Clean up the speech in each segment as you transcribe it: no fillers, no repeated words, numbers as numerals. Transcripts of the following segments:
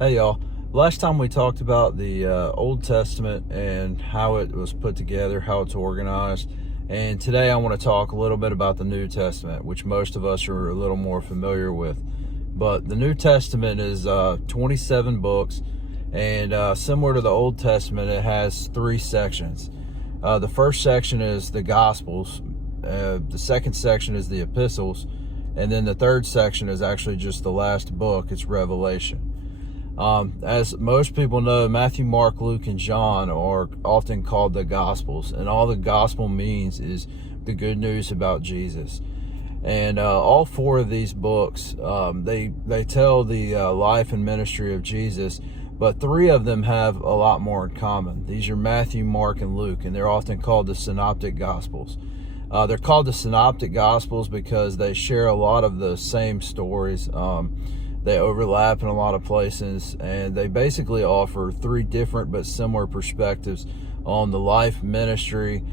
Hey y'all, last time we talked about the Old Testament and how it was put together, how it's organized, and today I want to talk a little bit about the New Testament, which most of us are a little more familiar with. But the New Testament is 27 books, and similar to the Old Testament, it has three sections. The first section is the Gospels, the second section is the Epistles, and then the third section is actually just the last book, it's Revelation. As most people know, Matthew, Mark, Luke, and John are often called the Gospels, and all the Gospel means is the good news about Jesus. And all four of these books, they tell the life and ministry of Jesus, but three of them have a lot more in common. These are Matthew, Mark, and Luke, and they're often called the Synoptic Gospels. They're called the Synoptic Gospels because they share a lot of the same stories. They overlap in a lot of places, and they basically offer three different but similar perspectives on the life, ministry,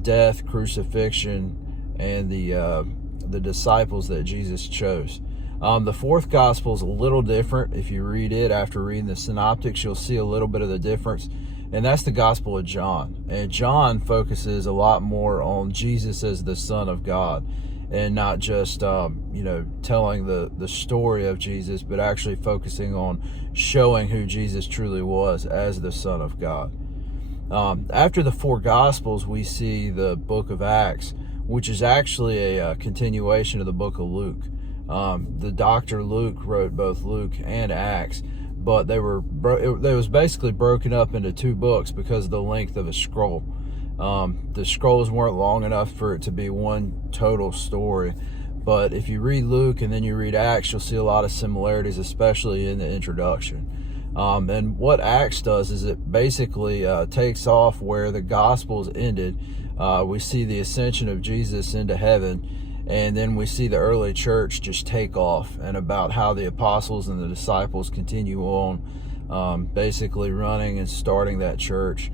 death, crucifixion, and the disciples that Jesus chose. The fourth gospel is a little different. If you read it after reading the synoptics, you'll see a little bit of the difference, and that's the Gospel of John. And John focuses a lot more on Jesus as the Son of God, and not just telling the story of Jesus, but actually focusing on showing who Jesus truly was as the Son of God. After the four Gospels, we see the book of Acts, which is actually a continuation of the book of Luke. The Dr. Luke wrote both Luke and Acts, but they was basically broken up into two books because of the length of a scroll. The scrolls weren't long enough for it to be one total story, but if you read Luke and then you read Acts, you'll see a lot of similarities, especially in the introduction. And what Acts does is it basically takes off where the Gospels ended. We see the ascension of Jesus into heaven, and then we see the early church just take off, and about how the apostles and the disciples continue on, basically running and starting that church.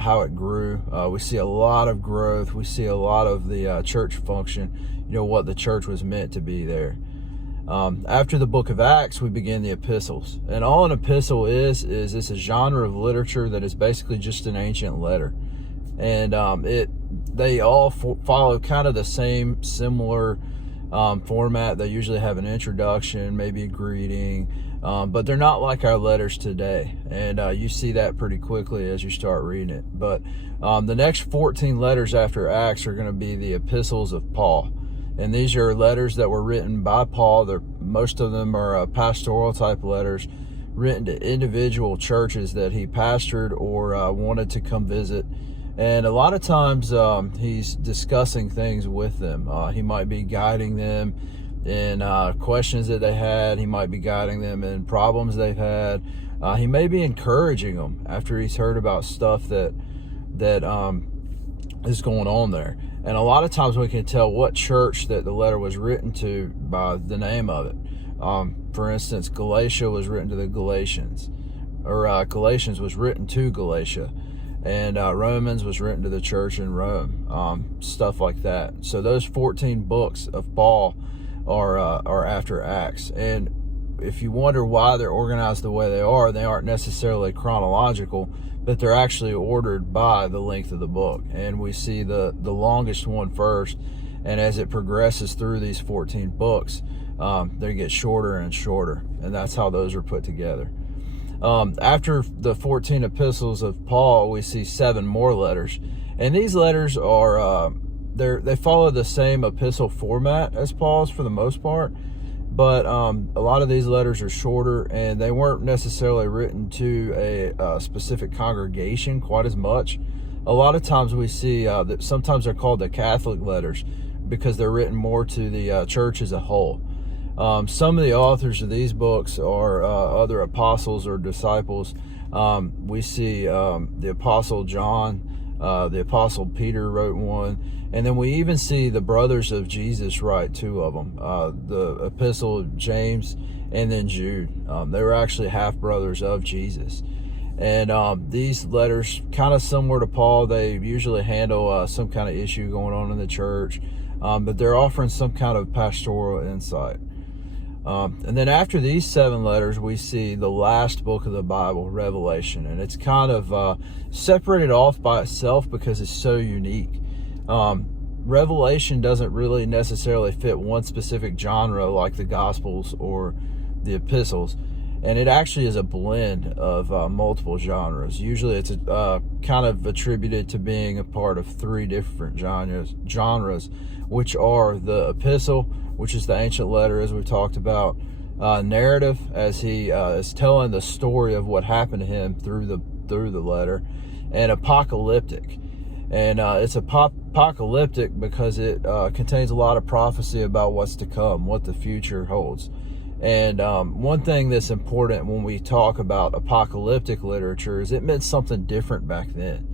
How it grew. We see a lot of growth. We see a lot of the church function, what the church was meant to be there. After the book of Acts, we begin the epistles. And all an epistle is it's a genre of literature that is basically just an ancient letter. And they all follow kind of the same similar format. They usually have an introduction, maybe a greeting, but they're not like our letters today, and you see that pretty quickly as you start reading it. But the next 14 letters after Acts are going to be the epistles of Paul, and these are letters that were written by Paul. Most of them are pastoral type letters written to individual churches that he pastored or wanted to come visit. And a lot of times he's discussing things with them. He might be guiding them in questions that they had. He might be guiding them in problems they've had. He may be encouraging them after he's heard about stuff that is going on there. And a lot of times we can tell what church that the letter was written to by the name of it. For instance, Galatia was written to the Galatians, or Galatians was written to Galatia. And Romans was written to the church in Rome, stuff like that. So those 14 books of Paul are after Acts. And if you wonder why they're organized the way they aren't necessarily chronological, but they're actually ordered by the length of the book. And we see the longest one first, and as it progresses through these 14 books, they get shorter and shorter, and that's how those are put together. After the 14 epistles of Paul, we see 7 more letters, and these letters are they follow the same epistle format as Paul's for the most part, but a lot of these letters are shorter, and they weren't necessarily written to a specific congregation quite as much. A lot of times we see that sometimes they're called the Catholic letters because they're written more to the church as a whole. Some of the authors of these books are other apostles or disciples. We see the Apostle John, the Apostle Peter wrote one, and then we even see the brothers of Jesus write 2 of them, the Epistle of James and then Jude. They were actually half-brothers of Jesus. And these letters, kind of similar to Paul, they usually handle some kind of issue going on in the church, but they're offering some kind of pastoral insight. And then after these 7 letters, we see the last book of the Bible, Revelation. And it's kind of separated off by itself because it's so unique. Revelation doesn't really necessarily fit one specific genre like the Gospels or the Epistles. And it actually is a blend of multiple genres. Usually it's kind of attributed to being a part of 3 different genres, which are the epistle, which is the ancient letter, as we've talked about, narrative, as he is telling the story of what happened to him through the letter, and apocalyptic. And it's apocalyptic because it contains a lot of prophecy about what's to come, what the future holds. And one thing that's important when we talk about apocalyptic literature is it meant something different back then.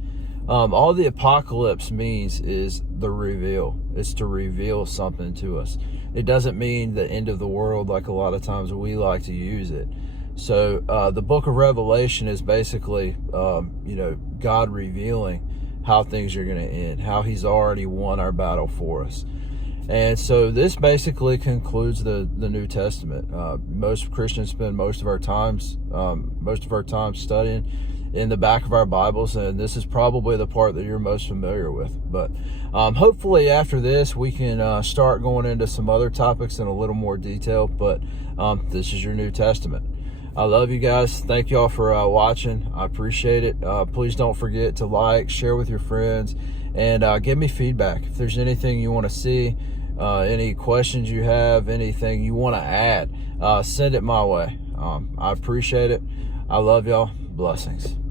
All the apocalypse means is the reveal. It's to reveal something to us. It doesn't mean the end of the world like a lot of times we like to use it. So the book of Revelation is basically, God revealing how things are going to end, how he's already won our battle for us. And so this basically concludes the New Testament. Most Christians spend most of our time studying in the back of our Bibles, and this is probably the part that you're most familiar with. But hopefully after this, we can start going into some other topics in a little more detail. But this is your New Testament. I love you guys. Thank y'all for watching. I appreciate it. Please don't forget to like, share with your friends, and give me feedback. If there's anything you want to see, any questions you have, anything you want to add, send it my way. I appreciate it. I love y'all. Blessings.